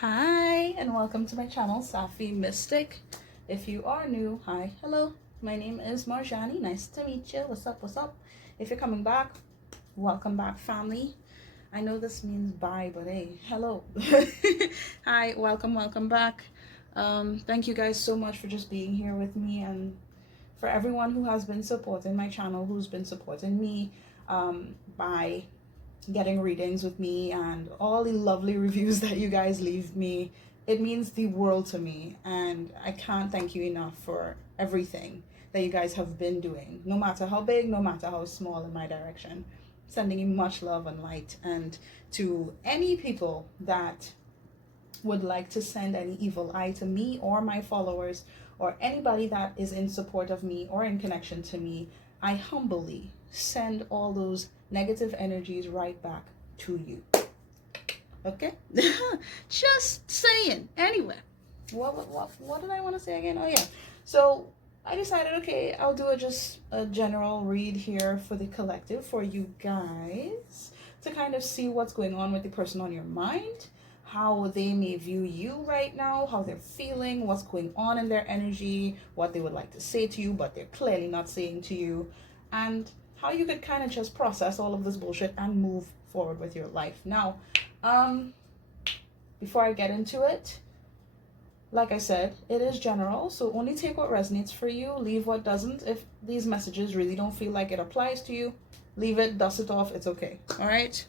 Hi, and welcome to my channel, Safi Mystic. If you are new, hi, hello. My name is Marjani. Nice to meet you. What's up, what's up? If you're coming back, welcome back, family. I know this means bye, but hey, hello. Hi, welcome back. Thank you guys so much for just being here with me, and for everyone who has been supporting my channel, who's been supporting me by getting readings with me and all the lovely reviews that you guys leave me. It means the world to me, and I can't thank you enough for everything that you guys have been doing, no matter how big, no matter how small, in my direction. Sending you much love and light. And to any people that would like to send any evil eye to me or my followers, or anybody that is in support of me or in connection to me, I humbly send all those negative energies right back to you. Okay? Just saying. Anyway, what did I want to say again? Oh yeah. So I decided, okay, I'll do just a general read here for the collective, for you guys, to kind of see what's going on with the person on your mind, how they may view you right now, how they're feeling, what's going on in their energy, what they would like to say to you, but they're clearly not saying to you, and how you could kind of just process all of this bullshit and move forward with your life. Now, before I get into it, like I said, it is general, so only take what resonates for you, leave what doesn't. If these messages really don't feel like it applies to you, leave it, dust it off, it's okay. All right?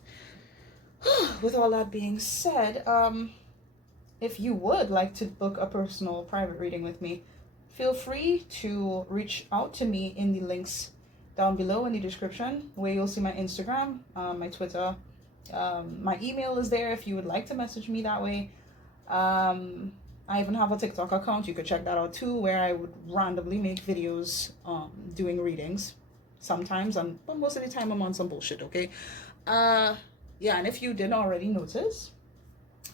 With all that being said, if you would like to book a personal private reading with me, feel free to reach out to me in the links down below in the description, where you'll see my Instagram, my Twitter, my email is there if you would like to message me that way. I even have a TikTok account, you could check that out too, where I would randomly make videos doing readings sometimes, but most of the time I'm on some bullshit. Okay, yeah, and if you didn't already notice,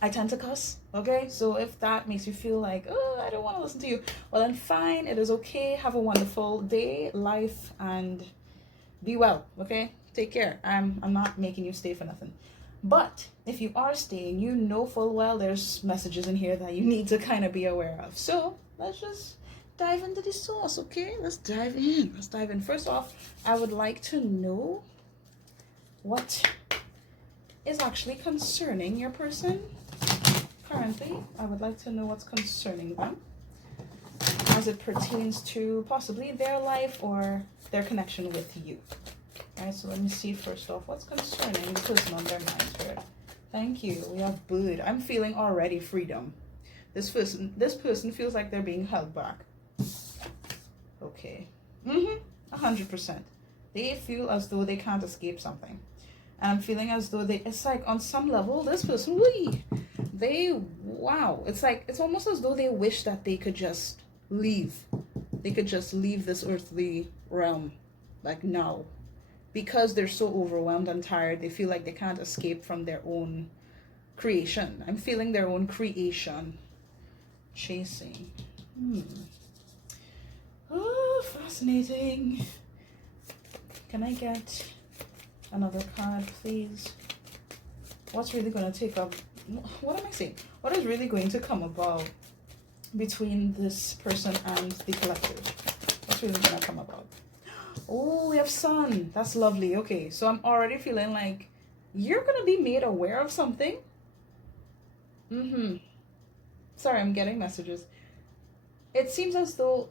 I tend to cuss, okay? So if that makes you feel like, oh, I don't want to listen to you, well then fine, it is okay. Have a wonderful day, life, and be well, okay? Take care. I'm not making you stay for nothing. But if you are staying, you know full well there's messages in here that you need to kind of be aware of. So let's just dive into the source, okay? Let's dive in. First off, I would like to know what is actually concerning your person currently. I would like to know what's concerning them as it pertains to possibly their life or their connection with you. All right, so let me see first off what's concerning the person on their mind here. Thank you. We have Bird. I'm feeling already freedom. This person feels like they're being held back. Okay. 100%. They feel as though they can't escape something. And I'm feeling as though it's like on some level, this person, wow. It's almost as though they wish that they could just leave. They could just leave this earthly realm, like now. Because they're so overwhelmed and tired, they feel like they can't escape from their own creation. I'm feeling their own creation. Chasing. Oh, fascinating. Can I get another card, please? What's really going to take up? What am I saying? What is really going to come about between this person and the collective? What's really going to come about? Oh, we have Sun. That's lovely. Okay, so I'm already feeling like you're going to be made aware of something. Sorry, I'm getting messages. It seems as though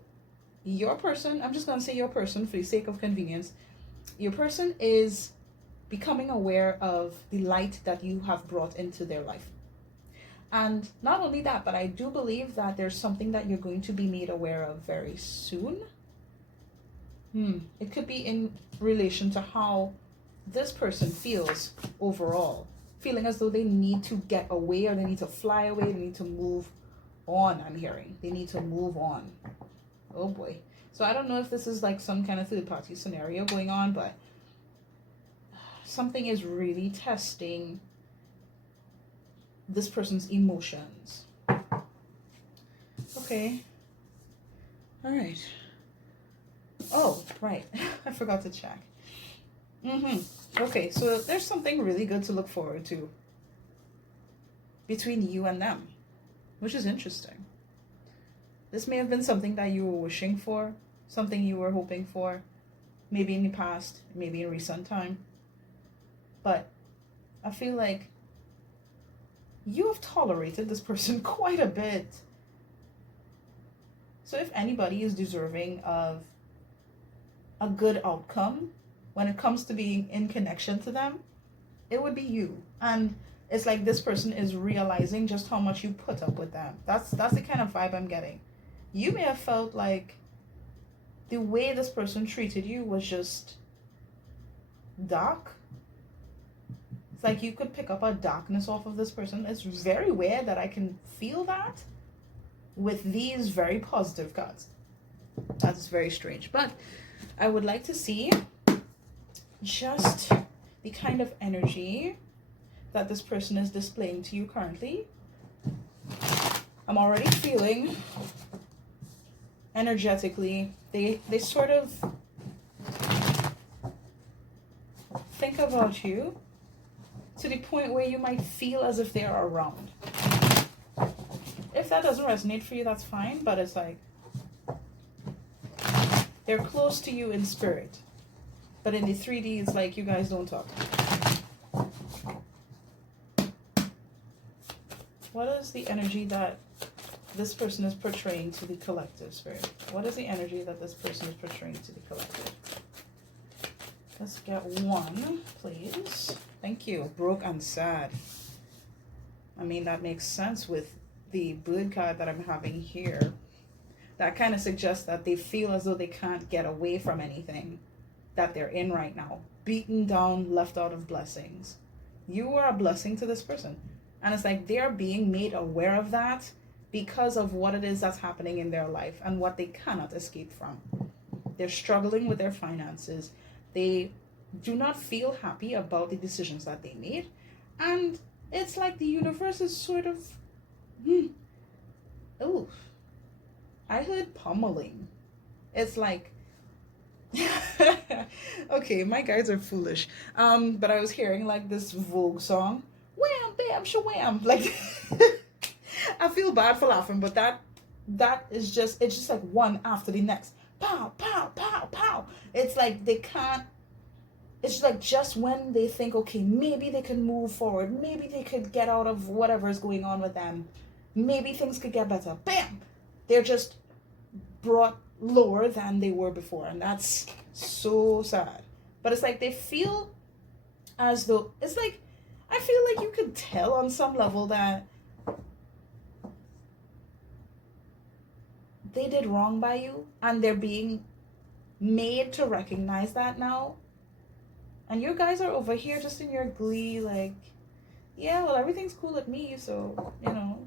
your person, I'm just going to say your person for the sake of convenience, your person is becoming aware of the light that you have brought into their life. And not only that, but I do believe that there's something that you're going to be made aware of very soon. It could be in relation to how this person feels overall, feeling as though they need to get away, or they need to fly away, they need to move on. I'm hearing they need to move on. Oh boy. So I don't know if this is like some kind of third party scenario going on, but something is really testing this person's emotions. Okay. All right. Oh, right. I forgot to check. Okay, so there's something really good to look forward to between you and them. which is interesting. This may have been something that you were wishing for, something you were hoping for, maybe in the past, maybe in recent time. But I feel like you have tolerated this person quite a bit. So if anybody is deserving of a good outcome when it comes to being in connection to them, it would be you. And it's like this person is realizing just how much you put up with them. That's the kind of vibe I'm getting. You may have felt like the way this person treated you was just dark. It's like you could pick up a darkness off of this person. It's very weird that I can feel that with these very positive cards. That's very strange. But I would like to see just the kind of energy that this person is displaying to you currently. I'm already feeling energetically, they sort of think about you to the point where you might feel as if they are around. If that doesn't resonate for you, that's fine, but it's like they're close to you in spirit. But in the 3D, it's like you guys don't talk. What is the energy that this person is portraying to the collective, Spirit? What is the energy that this person is portraying to the collective? Let's get one, please. Thank you. Broke and sad. I mean, that makes sense with the bird card that I'm having here. That kind of suggests that they feel as though they can't get away from anything that they're in right now. Beaten down, left out of blessings. You are a blessing to this person. And it's like they're being made aware of that because of what it is that's happening in their life and what they cannot escape from. They're struggling with their finances. They do not feel happy about the decisions that they made. And it's like the universe is sort of... Oh, I heard pummeling. It's like... Okay, my guys are foolish. But I was hearing like this Vogue song. Wham, bam, shawam. Like, I feel bad for laughing, but that is just, it's just like one after the next. Pow, pow, pow, pow. It's like they can't, it's like just when they think, okay, maybe they can move forward. Maybe they could get out of whatever is going on with them. Maybe things could get better. Bam! They're just brought lower than they were before. And that's so sad. But it's like they feel as though, it's like, I feel like you could tell on some level that they did wrong by you and they're being made to recognize that now. And you guys are over here just in your glee, like, yeah, well, everything's cool with me, so, you know,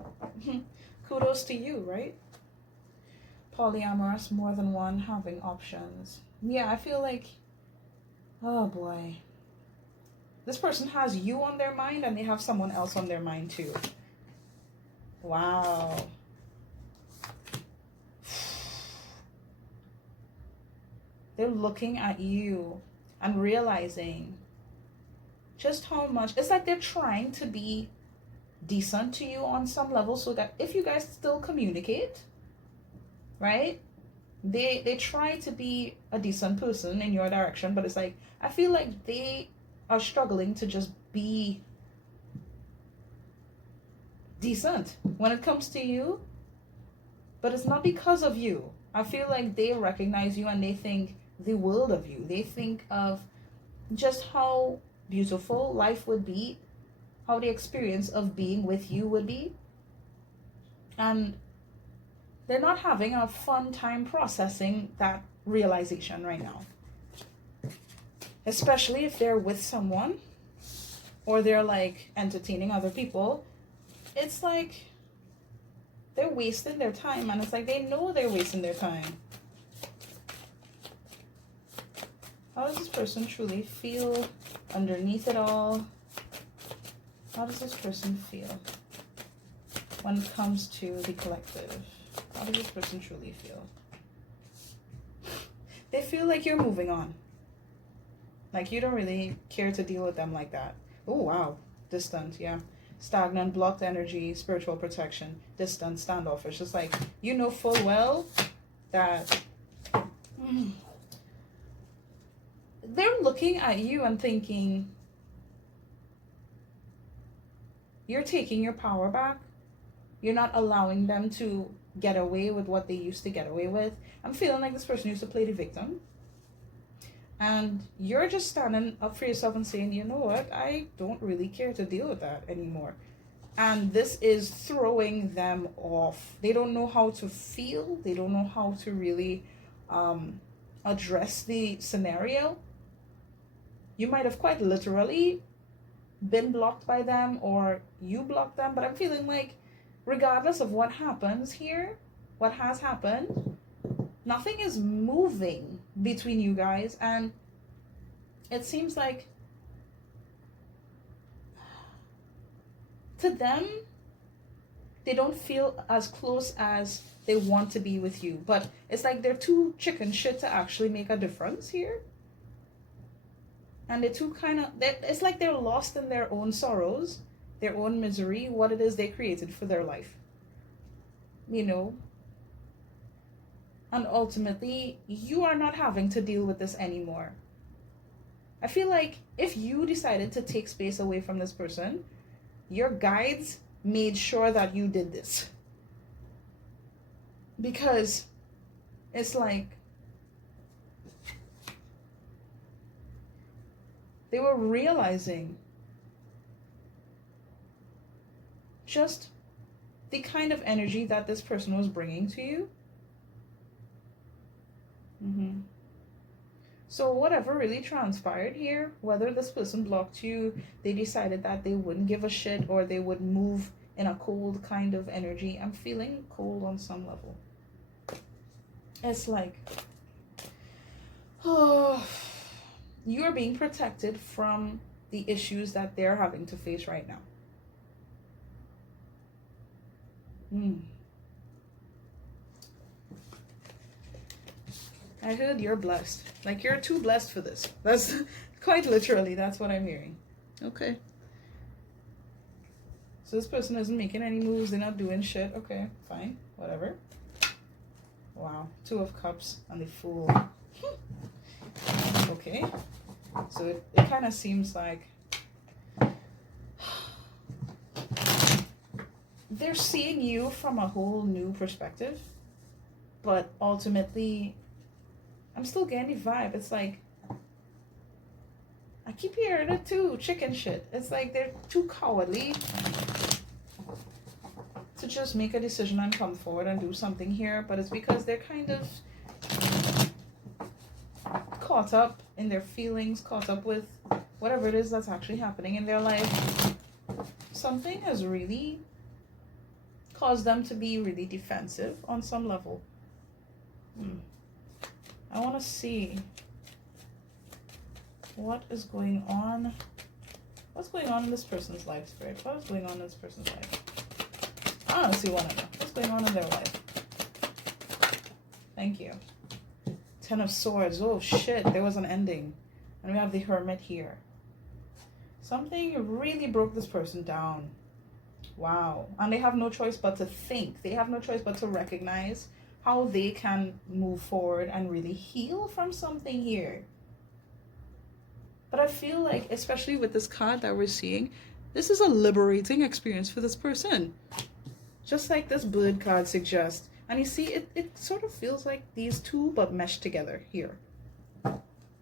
kudos to you, right? Polyamorous, more than one, having options. Yeah, I feel like, oh boy. This person has you on their mind and they have someone else on their mind too. Wow. They're looking at you and realizing just how much, it's like they're trying to be decent to you on some level so that if you guys still communicate, right? They try to be a decent person in your direction, but it's like, I feel like they are struggling to just be decent when it comes to you, but it's not because of you. I feel like they recognize you and they think the world of you. They think of just how beautiful life would be, how the experience of being with you would be, and they're not having a fun time processing that realization right now. Especially if they're with someone or they're like entertaining other people. It's like they're wasting their time, and it's like they know they're wasting their time. How does this person truly feel underneath it all? How does this person feel when it comes to the collective? How does this person truly feel? They feel like you're moving on. Like you don't really care to deal with them like that. Oh, wow. Distant, yeah. stagnant, blocked energy, spiritual protection, distant, standoffish. It's like, you know full well that they're looking at you and thinking, you're taking your power back. You're not allowing them to get away with what they used to get away with. I'm feeling like this person used to play the victim. And you're just standing up for yourself and saying, you know what, I don't really care to deal with that anymore. And this is throwing them off. They don't know how to feel. They don't know how to really address the scenario. You might have quite literally been blocked by them, or you blocked them. But I'm feeling like regardless of what happens here, what has happened, nothing is moving between you guys. And it seems like to them, they don't feel as close as they want to be with you. But it's like they're too chicken shit to actually make a difference here. And they're too it's like they're lost in their own sorrows, their own misery, what it is they created for their life. You know? And ultimately, you are not having to deal with this anymore. I feel like if you decided to take space away from this person, your guides made sure that you did this. Because it's like they were realizing just the kind of energy that this person was bringing to you. So whatever really transpired here, whether this person blocked you, they decided that they wouldn't give a shit, or they would move in a cold kind of energy. I'm feeling cold on some level. It's like, oh, you are being protected from the issues that they're having to face right now. I heard you're blessed. Like, you're too blessed for this. That's quite literally, that's what I'm hearing. Okay. So this person isn't making any moves. They're not doing shit. Okay, fine. Whatever. Wow. 2 of Cups and the Fool. Okay. So it kind of seems like they're seeing you from a whole new perspective. But ultimately, I'm still getting the vibe. It's like, I keep hearing it too, chicken shit. It's like they're too cowardly to just make a decision and come forward and do something here. But it's because they're kind of caught up in their feelings, caught up with whatever it is that's actually happening in their life. Something has really caused them to be really defensive on some level. I want to see what is going on. What's going on in this person's life, Spirit? What is going on in this person's life? I honestly want to know what's going on in their life. Thank you. 10 of Swords. Oh shit, there was an ending. And we have the Hermit here. Something really broke this person down. Wow. And they have no choice but to think. They have no choice but to recognize how they can move forward and really heal from something here. But I feel like, especially with this card that we're seeing, this is a liberating experience for this person. Just like this bird card suggests. And you see, it sort of feels like these two, but meshed together here.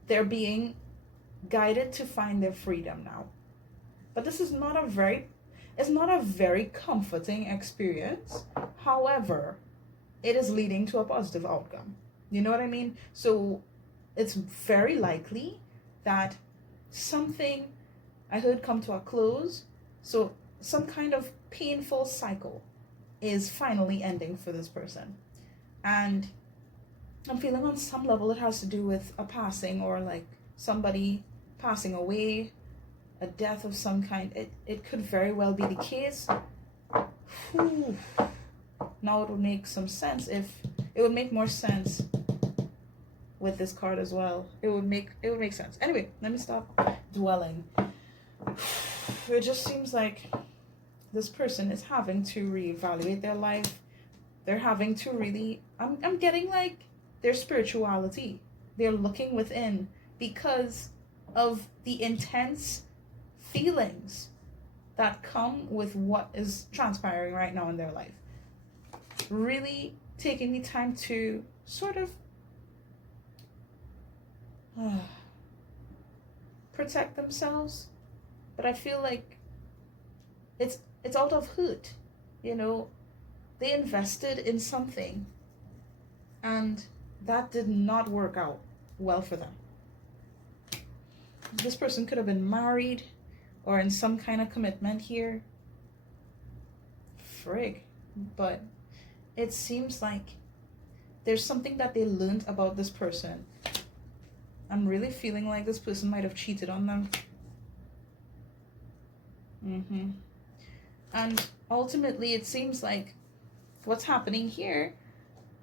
They're being guided to find their freedom now. But this is not a very comforting experience. However, it is leading to a positive outcome. You know what I mean? So it's very likely that something I heard come to a close. So some kind of painful cycle is finally ending for this person. And I'm feeling on some level it has to do with a passing, or like somebody passing away, a death of some kind. It could very well be the case. Whew. Now it would make some sense if it would make more sense with this card as well. It would make sense. Anyway, let me stop dwelling. It just seems like this person is having to reevaluate their life. They're having to really, I'm getting like their spirituality. They're looking within because of the intense feelings that come with what is transpiring right now in their life. Really taking the time to sort of protect themselves. But I feel like it's out of hurt, you know. They invested in something and that did not work out well for them. This person could have been married or in some kind of commitment here. Frig. But it seems like there's something that they learned about this person. I'm really feeling like this person might have cheated on them. And ultimately, it seems like what's happening here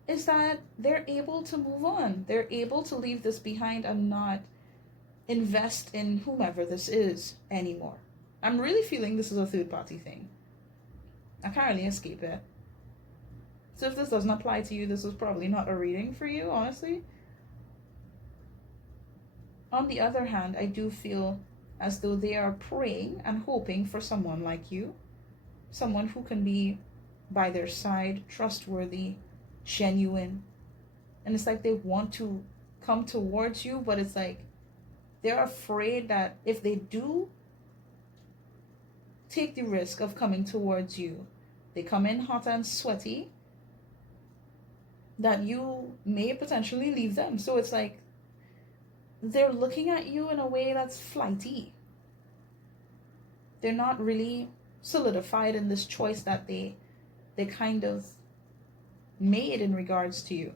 is that they're able to move on. They're able to leave this behind and not invest in whomever this is anymore. I'm really feeling this is a third party thing. I can't really escape it. So if this doesn't apply to you, this is probably not a reading for you, honestly. On the other hand, I do feel as though they are praying and hoping for someone like you. Someone who can be by their side, trustworthy, genuine. And it's like they want to come towards you, but it's like they're afraid that if they do take the risk of coming towards you, they come in hot and sweaty, that you may potentially leave them. So it's like they're looking at you in a way that's flighty. They're not really solidified in this choice that they kind of made in regards to you.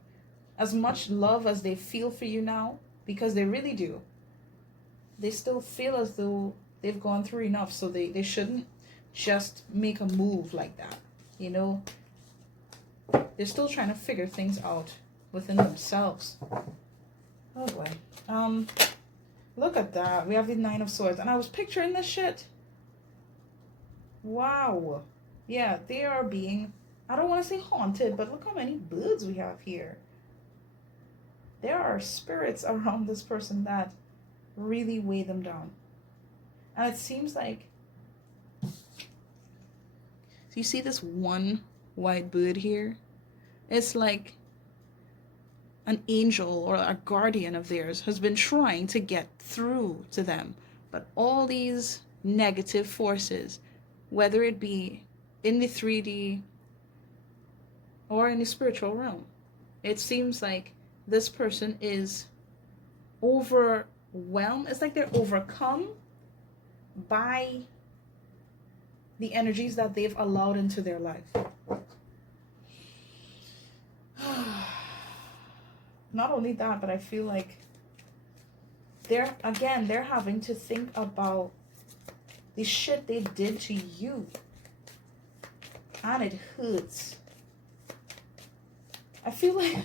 As much love as they feel for you now, because they really do, they still feel as though they've gone through enough, so they shouldn't just make a move like that, you know. They're still trying to figure things out within themselves. Oh boy. Look at that. We have the 9 of Swords, and I was picturing this shit. Wow. Yeah, they are being, I don't want to say haunted, but look how many birds we have here. There are spirits around this person that really weigh them down. And it seems like, so you see this one white bird here? It's like an angel or a guardian of theirs has been trying to get through to them. But all these negative forces, whether it be in the 3D or in the spiritual realm, it seems like this person is overwhelmed. It's like they're overcome by the energies that they've allowed into their life. Not only that, but I feel like they're having to think about the shit they did to you. And it hurts. I feel like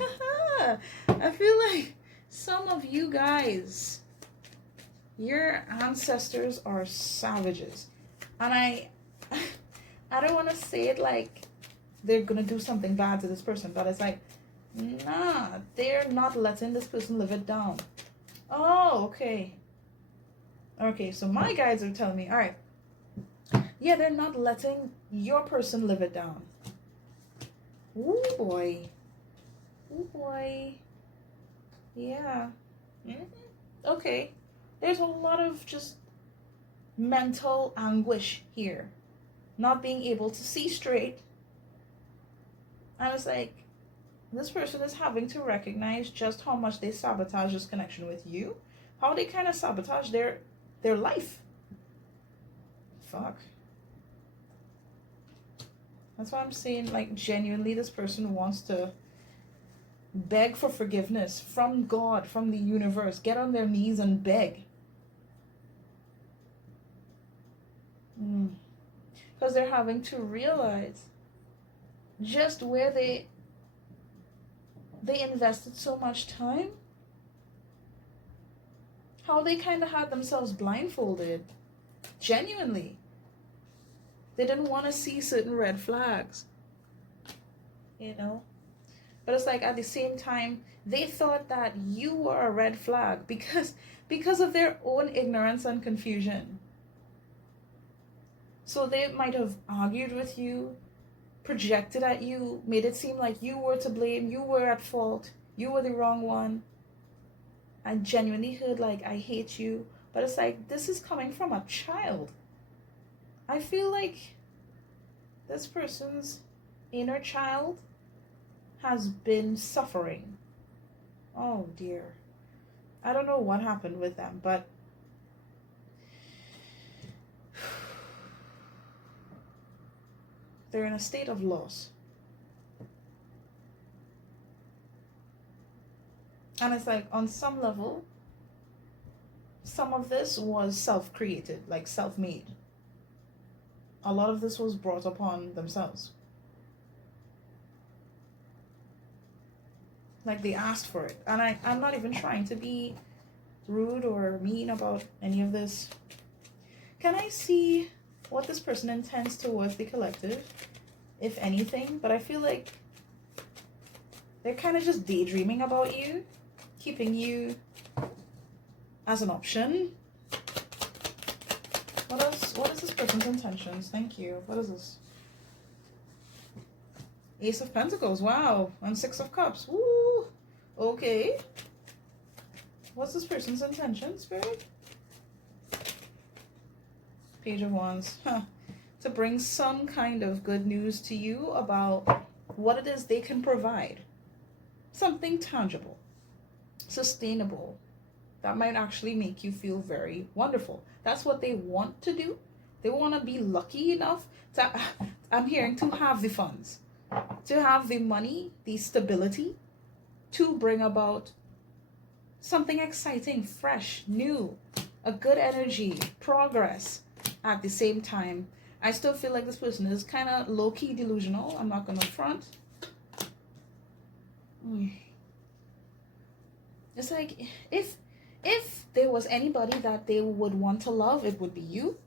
some of you guys, your ancestors are savages. And I don't want to say it like they're going to do something bad to this person, but it's like, nah, they're not letting this person live it down. Oh, okay. Okay, so my guides are telling me, all right, yeah, they're not letting your person live it down. Ooh, boy. Ooh, boy. Yeah. Okay. There's a lot of just mental anguish here. Not being able to see straight. And it's like, this person is having to recognize just how much they sabotage this connection with you. How they kind of sabotage their life. Fuck. That's why I'm saying, like, genuinely this person wants to beg for forgiveness from God, from the universe. Get on their knees and beg. Because they're having to realize just where they invested so much time. How they kind of had themselves blindfolded. Genuinely. They didn't want to see certain red flags, you know? But it's like at the same time, they thought that you were a red flag because of their own ignorance and confusion. So they might have argued with you, projected at you, made it seem like you were to blame, you were at fault, you were the wrong one. I genuinely heard like, I hate you. But it's like, this is coming from a child. I feel like this person's inner child has been suffering. Oh dear. I don't know what happened with them, but they're in a state of loss. And it's like, on some level, some of this was self-created, like self-made. A lot of this was brought upon themselves. Like, they asked for it. And I'm not even trying to be rude or mean about any of this. Can I see what this person intends towards the collective, if anything? But I feel like they're kind of just daydreaming about you, keeping you as an option. What else? What is this person's intentions? Thank you. What is this? Ace of Pentacles. Wow. And Six of Cups. Woo. Okay. What's this person's intention, Spirit? Page of Wands. Huh. To bring some kind of good news to you about what it is they can provide. Something tangible. Sustainable. That might actually make you feel very wonderful. That's what they want to do. They want to be lucky enough to, I'm hearing, to have the funds, to have the money, the stability, to bring about something exciting, fresh, new, a good energy, progress. At the same time, I still feel like this person is kind of low-key delusional. I'm not going to front. It's like, if there was anybody that they would want to love, it would be you.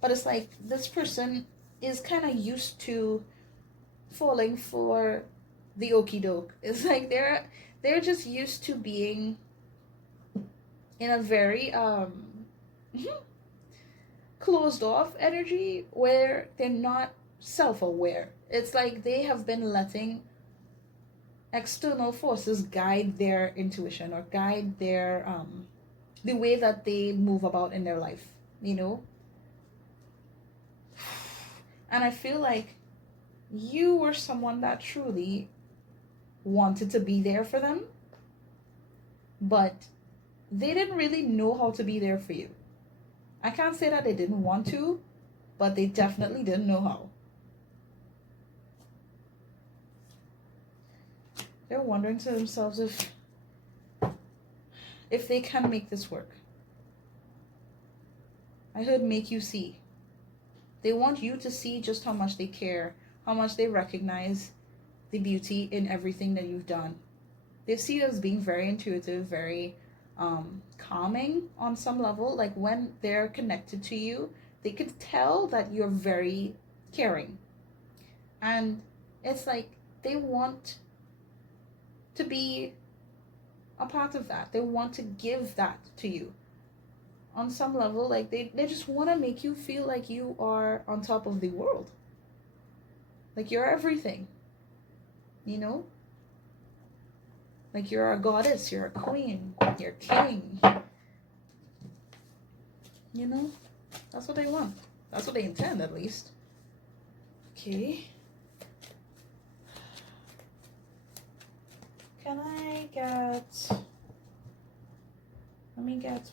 But it's like, this person is kind of used to falling for the okie doke. It's like they're just used to being in a very closed off energy where they're not self-aware. It's like they have been letting external forces guide their intuition or guide their the way that they move about in their life, you know. And I feel like you were someone that truly wanted to be there for them, but they didn't really know how to be there for you. I can't say that they didn't want to, but they definitely didn't know how. They're wondering to themselves if they can make this work. I heard make you see. They want you to see just how much they care, how much they recognize the beauty in everything that you've done. They see you as being very intuitive, very calming on some level. Like when they're connected to you, they can tell that you're very caring. And it's like they want to be a part of that. They want to give that to you. On some level, like they just want to make you feel like you are on top of the world. Like you're everything. You know? Like you're a goddess, you're a queen, you're king. You know? That's what they want. That's what they intend, at least. Okay. Can I get... Let me get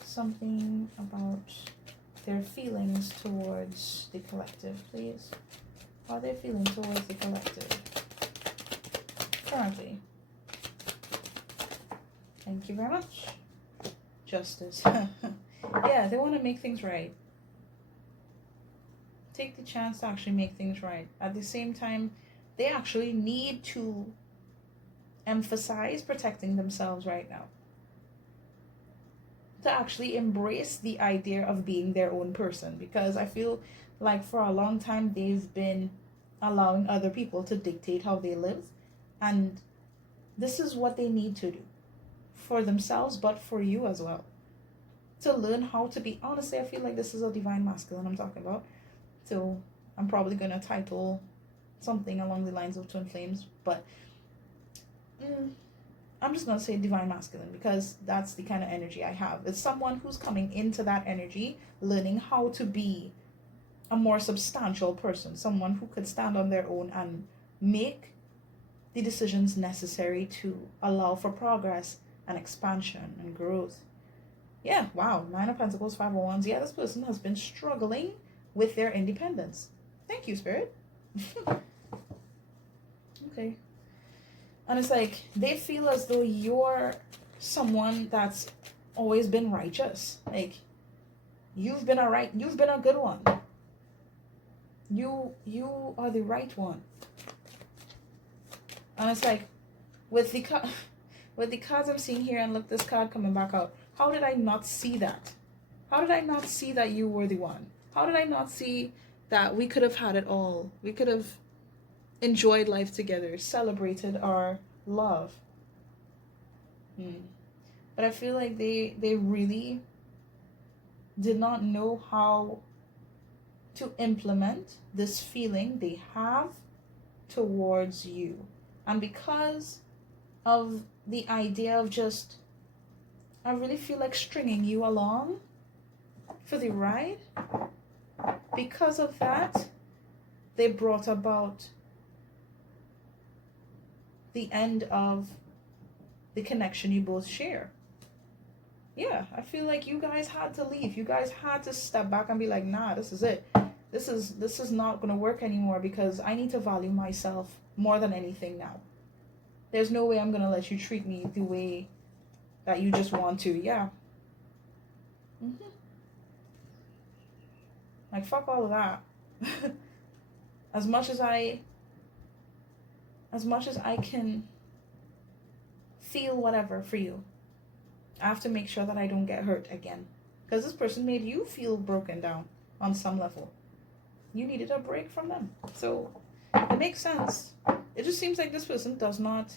something about their feelings towards the collective, please. How are they feeling towards the collective currently? Thank you very much. Justice. Yeah, they want to make things right. Take the chance to actually make things right. At the same time, they actually need to emphasize protecting themselves right now. to actually embrace the idea of being their own person, because I feel like for a long time they've been allowing other people to dictate how they live, and this is what they need to do for themselves, but for you as well, to learn how to be. Honestly, I feel like this is a divine masculine I'm talking about, so I'm probably gonna title something along the lines of twin flames, but I'm just gonna say divine masculine because that's the kind of energy I have. It's someone who's coming into that energy, learning how to be a more substantial person, someone who could stand on their own and make the decisions necessary to allow for progress and expansion and growth. Yeah, wow, Nine of Pentacles, 5 of Wands. Yeah, this person has been struggling with their independence. Thank you, Spirit. Okay. And it's like they feel as though you're someone that's always been righteous. Like you've been a good one. You are the right one. And it's like with the cards I'm seeing here, and look, this card coming back out. How did I not see that? How did I not see that you were the one? How did I not see that we could have had it all? We could have enjoyed life together, celebrated our love. But I feel like they really did not know how to implement this feeling they have towards you. And because of the idea of just, I really feel like stringing you along for the ride, because of that, they brought about the end of the connection you both share. Yeah, I feel like you guys had to leave. You guys had to step back and be like, nah, this is it. This is not going to work anymore because I need to value myself more than anything now. There's no way I'm going to let you treat me the way that you just want to. Yeah. Like, fuck all of that. As much as I can feel whatever for you, I have to make sure that I don't get hurt again. Because this person made you feel broken down on some level. You needed a break from them. So it makes sense. It just seems like this person does not,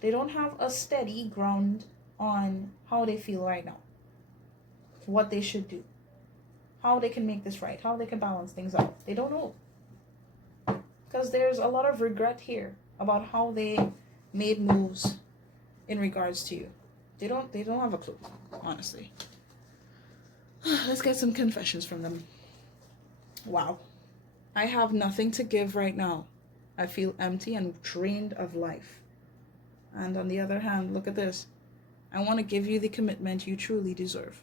they don't have a steady ground on how they feel right now. What they should do. How they can make this right. How they can balance things out. They don't know. Because there's a lot of regret here about how they made moves in regards to you. They don't have a clue, honestly. Let's get some confessions from them. Wow. I have nothing to give right now. I feel empty and drained of life. And on the other hand, look at this. I want to give you the commitment you truly deserve.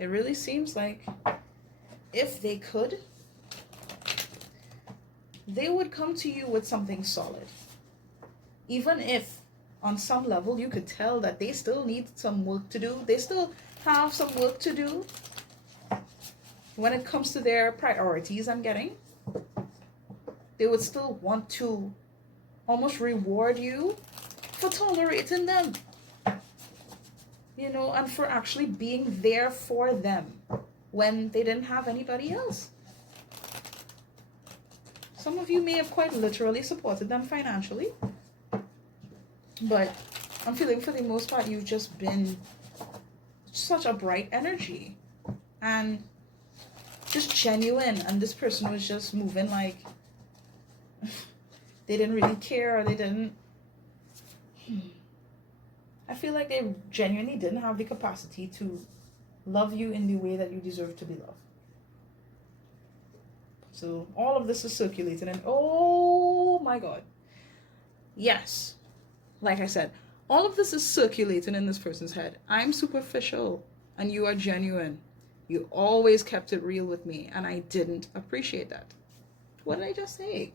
It really seems like if they could, they would come to you with something solid. Even if on some level you could tell that they still need some work to do. They still have some work to do when it comes to their priorities, I'm getting. They would still want to almost reward you for tolerating them. You know, and for actually being there for them when they didn't have anybody else. Some of you may have quite literally supported them financially. But I'm feeling for the most part you've just been such a bright energy. And just genuine. And this person was just moving like they didn't really care, or they didn't. I feel like they genuinely didn't have the capacity to love you in the way that you deserve to be loved. So all of this is circulating, and oh my God. Yes. Like I said, all of this is circulating in this person's head. I'm superficial and you are genuine. You always kept it real with me, and I didn't appreciate that. What did I just say?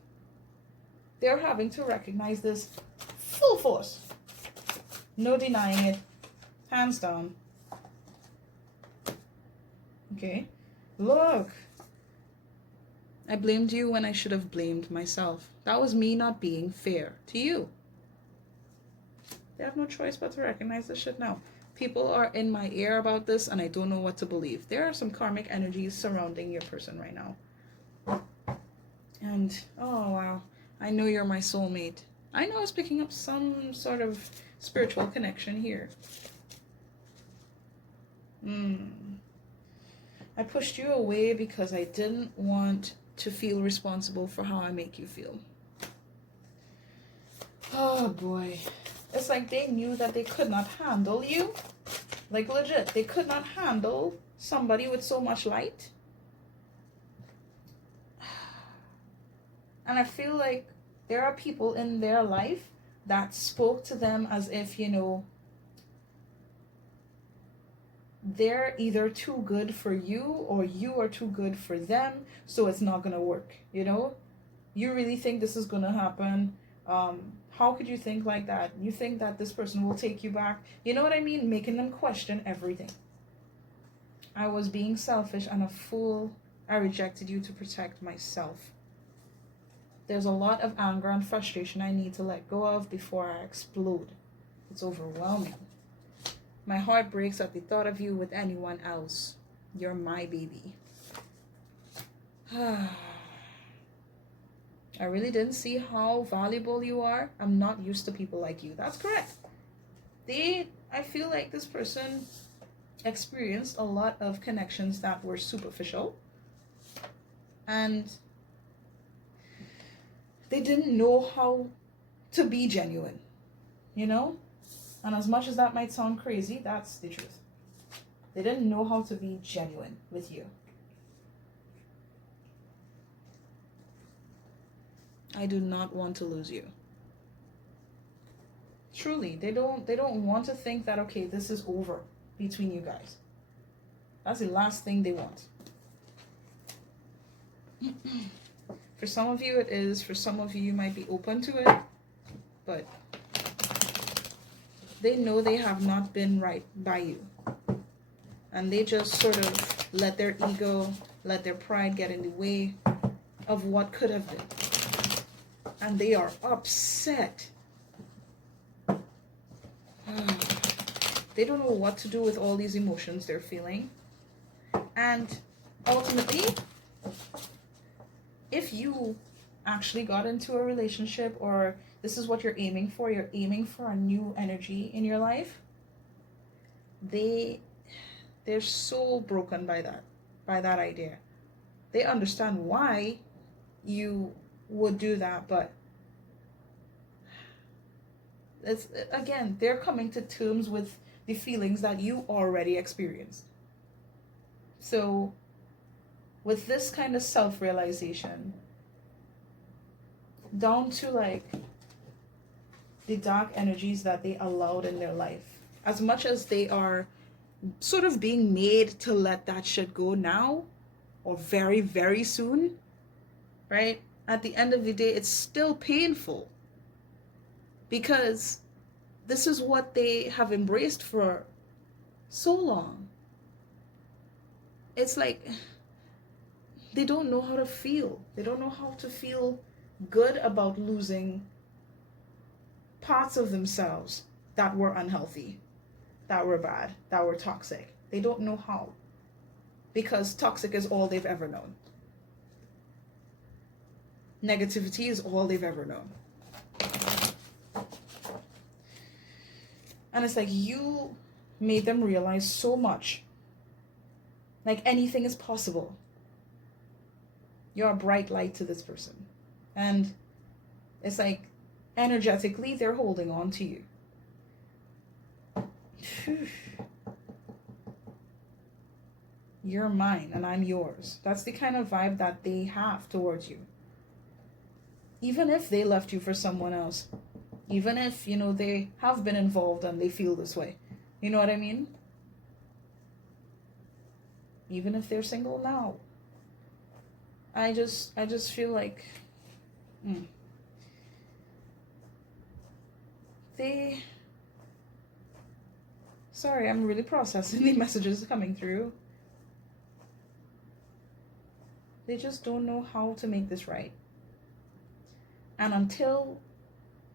They're having to recognize this full force. No denying it. Hands down. Okay. Look. I blamed you when I should have blamed myself. That was me not being fair to you. They have no choice but to recognize this shit now. People are in my ear about this and I don't know what to believe. There are some karmic energies surrounding your person right now. And, oh wow, I know you're my soulmate. I know I was picking up some sort of spiritual connection here. I pushed you away because I didn't want to feel responsible for how I make you feel. Oh boy. It's like they knew that they could not handle you. Like legit, they could not handle somebody with so much light. And I feel like there are people in their life that spoke to them as if, you know, they're either too good for you or you are too good for them, so it's not gonna work, you know? You really think this is gonna happen? How could you think like that? You think that this person will take you back? You know what I mean? Making them question everything. I was being selfish and a fool. I rejected you to protect myself. There's a lot of anger and frustration I need to let go of before I explode. It's overwhelming. My heart breaks at the thought of you with anyone else. You're my baby. I really didn't see how valuable you are. I'm not used to people like you. That's correct. I feel like this person experienced a lot of connections that were superficial. And they didn't know how to be genuine, you know? And as much as that might sound crazy, that's the truth. They didn't know how to be genuine with you. I do not want to lose you. Truly, they don't want to think that, okay, this is over between you guys. That's the last thing they want. For some of you it is, for some of you you might be open to it, but they know they have not been right by you. And they just sort of let their ego, let their pride get in the way of what could have been. And they are upset. They don't know what to do with all these emotions they're feeling. And ultimately, if you actually got into a relationship, or this is what you're aiming for a new energy in your life, they're so broken by that idea. They understand why you would do that, but it's, again, they're coming to terms with the feelings that you already experienced. So with this kind of self-realization, down to like the dark energies that they allowed in their life, as much as they are sort of being made to let that shit go now or very, very soon, right? At the end of the day, it's still painful because this is what they have embraced for so long. It's like they don't know how to feel. They don't know how to feel good about losing parts of themselves that were unhealthy, that were bad, that were toxic. They don't know how, because toxic is all they've ever known. Negativity is all they've ever known. And it's like you made them realize so much. Like anything is possible. You're a bright light to this person. And it's like energetically they're holding on to you. You're mine and I'm yours. That's the kind of vibe that they have towards you. Even if they left you for someone else. Even if, you know, they have been involved and they feel this way. You know what I mean? Even if they're single now. I just feel like sorry, I'm really processing the messages coming through. They just don't know how to make this right. And until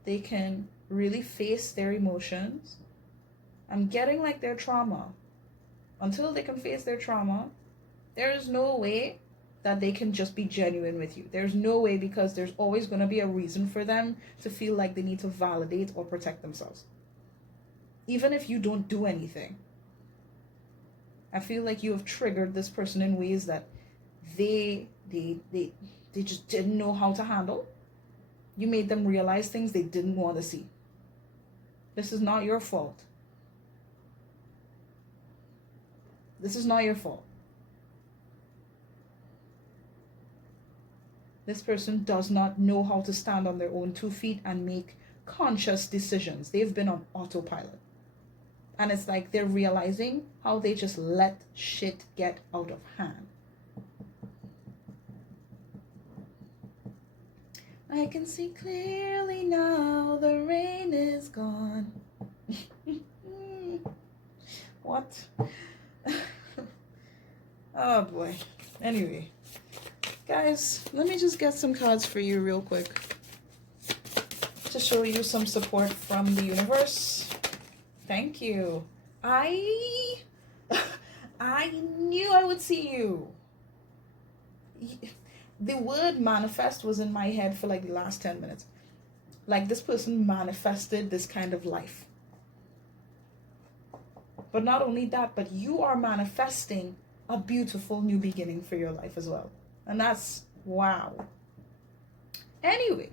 they can really face their emotions I'm getting like their trauma. Until they can face their trauma, there is no way that they can just be genuine with you. There's no way, because there's always going to be a reason for them to feel like they need to validate or protect themselves. Even if you don't do anything. I feel like you have triggered this person in ways that they just didn't know how to handle. You made them realize things they didn't want to see. This is not your fault. This is not your fault. This person does not know how to stand on their own 2 feet and make conscious decisions. They've been on autopilot. And it's like they're realizing how they just let shit get out of hand. I can see clearly now, the rain is gone. What? Oh boy. Anyway. Guys, let me just get some cards for you real quick. To show you some support from the universe. Thank you. I knew I would see you. The word manifest was in my head for like the last 10 minutes. Like this person manifested this kind of life. But not only that, but you are manifesting a beautiful new beginning for your life as well. And that's wow. Anyway,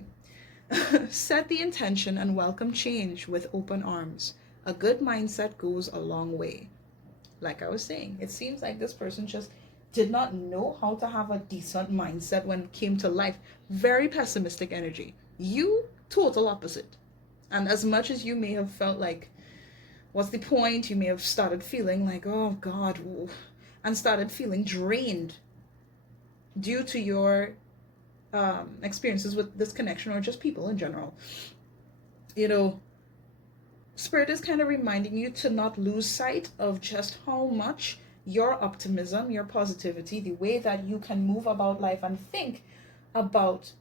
set the intention and welcome change with open arms. A good mindset goes a long way. Like I was saying, it seems like this person just did not know how to have a decent mindset when it came to life. Very pessimistic energy. You, total opposite. And as much as you may have felt like, what's the point? You may have started feeling like, oh God, and started feeling drained due to your experiences with this connection or just people in general. You know, Spirit is kind of reminding you to not lose sight of just how much your optimism, your positivity, the way that you can move about life and think about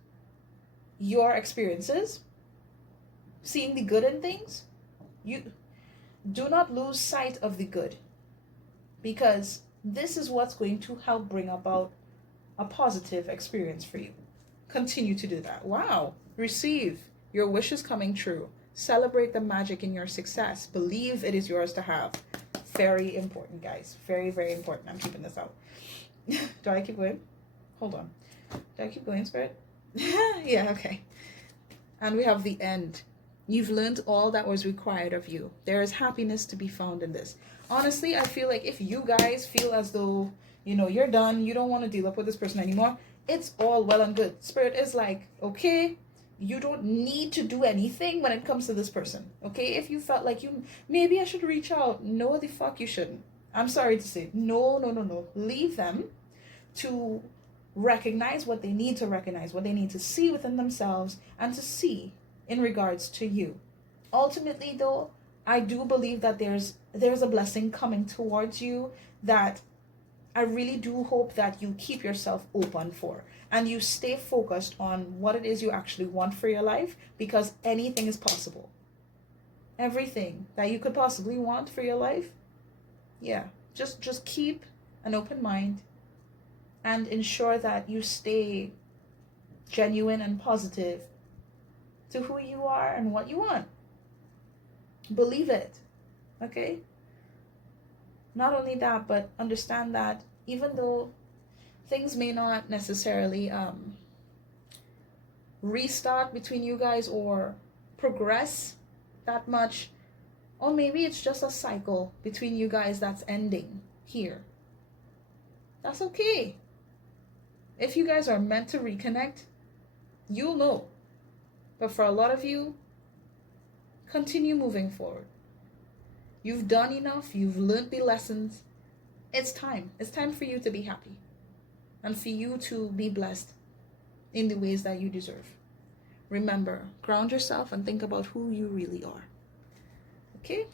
your experiences, seeing the good in things. You do not lose sight of the good, because this is what's going to help bring about a positive experience for you. Continue to do that. Wow. Receive. Your wish is coming true. Celebrate the magic in your success. Believe it is yours to have. Very important, guys. Very, very important. I'm keeping this out. Do I keep going? Hold on. Do I keep going, Spirit? Yeah, okay. And we have the end. You've learned all that was required of you. There is happiness to be found in this. Honestly, I feel like if you guys feel as though, you know, you're done, you don't want to deal up with this person anymore, it's all well and good. Spirit is like, okay, you don't need to do anything when it comes to this person. Okay, if you felt like maybe I should reach out. No, the fuck you shouldn't. I'm sorry to say. No. Leave them to recognize what they need to recognize, what they need to see within themselves and to see in regards to you. Ultimately, though, I do believe that there's a blessing coming towards you that I really do hope that you keep yourself open for, and you stay focused on what it is you actually want for your life, because anything is possible. Everything that you could possibly want for your life, yeah, just keep an open mind and ensure that you stay genuine and positive to who you are and what you want. Believe it, okay? Not only that, but understand that even though things may not necessarily restart between you guys or progress that much, or maybe it's just a cycle between you guys that's ending here, that's okay. If you guys are meant to reconnect, you'll know. But for a lot of you, continue moving forward. You've done enough. You've learned the lessons. It's time. It's time for you to be happy and for you to be blessed in the ways that you deserve. Remember, ground yourself and think about who you really are. Okay?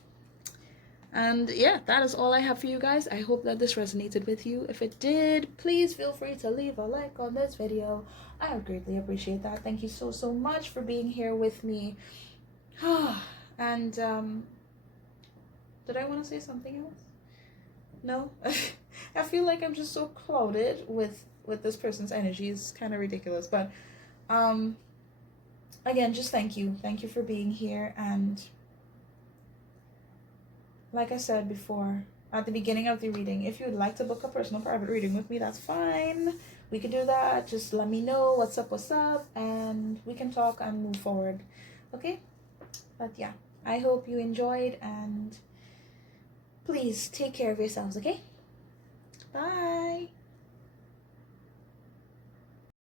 And yeah, that is all I have for you guys. I hope that this resonated with you. If it did, please feel free to leave a like on this video. I would greatly appreciate that. Thank you so much for being here with me. And Did I want to say something else? No? I feel like I'm just so clouded with this person's energy. It's kind of ridiculous. But again, just thank you. Thank you for being here. And like I said before, at the beginning of the reading, if you'd like to book a personal private reading with me, that's fine. We can do that. Just let me know what's up, and we can talk and move forward. Okay? But yeah, I hope you enjoyed, and please take care of yourselves, okay? Bye.